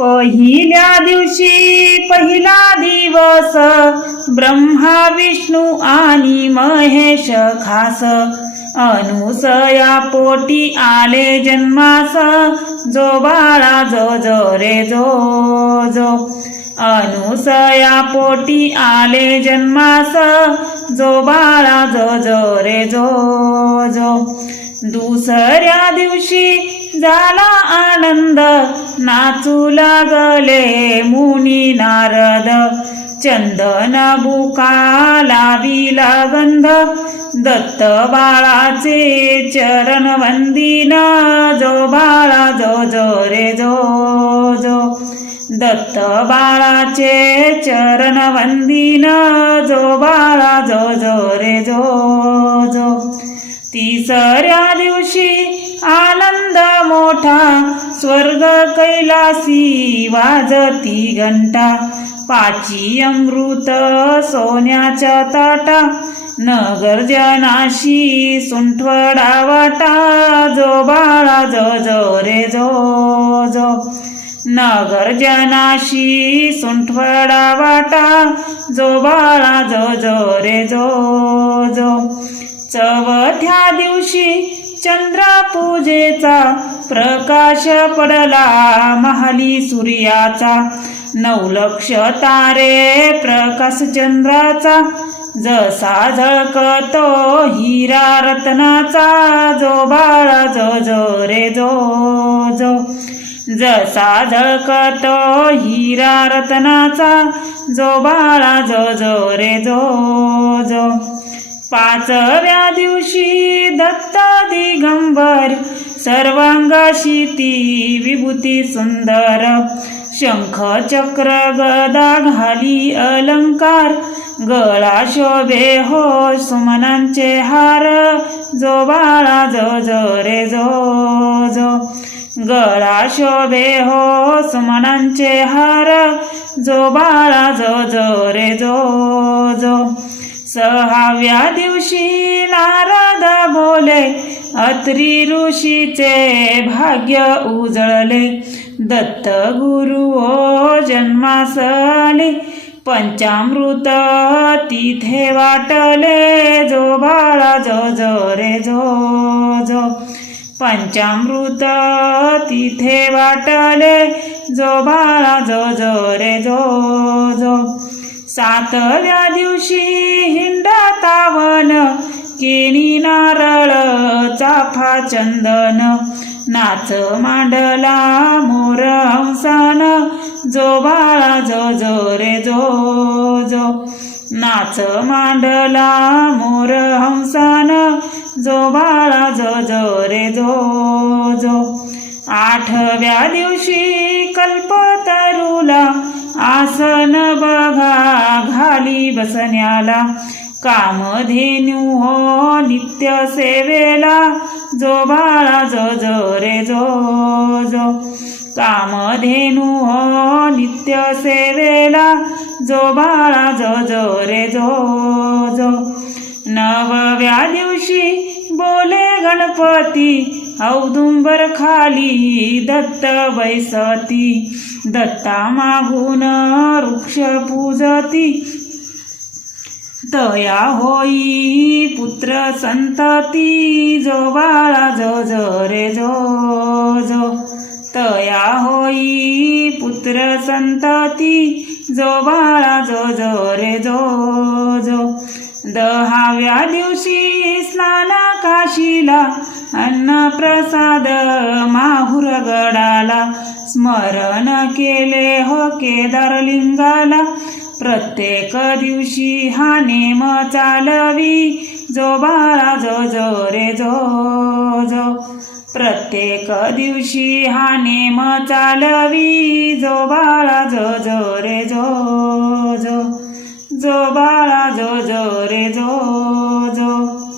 पहिल्या दिवशी पहिला दिवस ब्रह्मा विष्णू आणि महेश खास अनुसया पोटी आले जन्मास जो बाळा जो जो रे जो जो अनुसया पोटी आले जन्मास जो बाळा जो जो रे जो जो दुसऱ्या दिवशी झाला आनंद नाचू लागले मुनी नारद चंदन बुका लाविला गंध दत्त बाळाचे चरण वंदिन जो बाळा जो जो रे जो जो दत्त बाळाचे चरण वंदिन जो बाळा जो जो रे जो जो तिसऱ्या दिवशी आनंद मोठा स्वर्ग कैलासी वाजती घंटा पाची अमृत सोन्याच्या ताटा नगर जनाशी सुंठवडा वाटा जो बाळा जो जो रे जो जो नगर जनाशी सुंठवडा वाटा जो बाळा जो जो रे जो जो चौथ्या दिवशी चंद्र पूजेचा प्रकाश पडला महाली सूर्याचा 9 लक्ष तारे प्रकाश चंद्राचा जसा झळकतो हिरा रत्नाचा जो बाळा जो जो रे जो जो जसा झळकतो हिरा रत्नाचा जो बाळा जो जो रे जो जो पाचव्या दिवशी दत्त दिगंबर सर्वांगाशी ती विभूती सुंदर शंख चक्र गदा घाली अलंकार गळा शोभे हो सुमनांचे हार जो बाळा जो जो रे जो जो गळा शोभे हो सुमनांचे हार जो बाळा जो जो रे जो जो सहाव्या दिवशी नारद बोले अत्री ऋषीचे भाग्य उजळले दत्त गुरु ओ जन्मास आले पंचामृत तिथे वाटले जो बाळा जो जो रे जो जो पंचामृत तिथे वाटले जो बाळा जो जो रे जो जो सातव्या दिवशी हिंडा तावन केणी नारळ चाफा चंदन नाच मांडला मोर हंसान जो बाळा जो जो रे जो जो नाच मांडला मोर हंसान जो बाळा जो जो रे जो जो आठव्या दिवशी कल्पतरूला आसन बघा घाली बसण्याला कामधेनू हो नित्य सेवेला जो बाळा जो जो रे जो जो कामधेनू हो नित्य सेवेला जो बाळा जो जो रे जो जो नवव्या दिवशी बोले गणपती औदुंबर खाली दत्त बैसती दत्ता मागून वृक्ष पूजती तया होई पुत्र संतती जो बाळा जो जो रे जो जो तया होई पुत्र संतती जो बाळा जो जो रे जो जो 10व्या दिवशी स्नान काशीला अन्न प्रसाद माहुर गडाला स्मरण केले हो केदारलिंगाला प्रत्येक दिवशी हा नेम चालवी जो बाळा जो जो रे जो जो प्रत्येक दिवशी हा नेम चालवी जो बाळा जो जो रे जो जो जो बाळा जो जो रे जो जो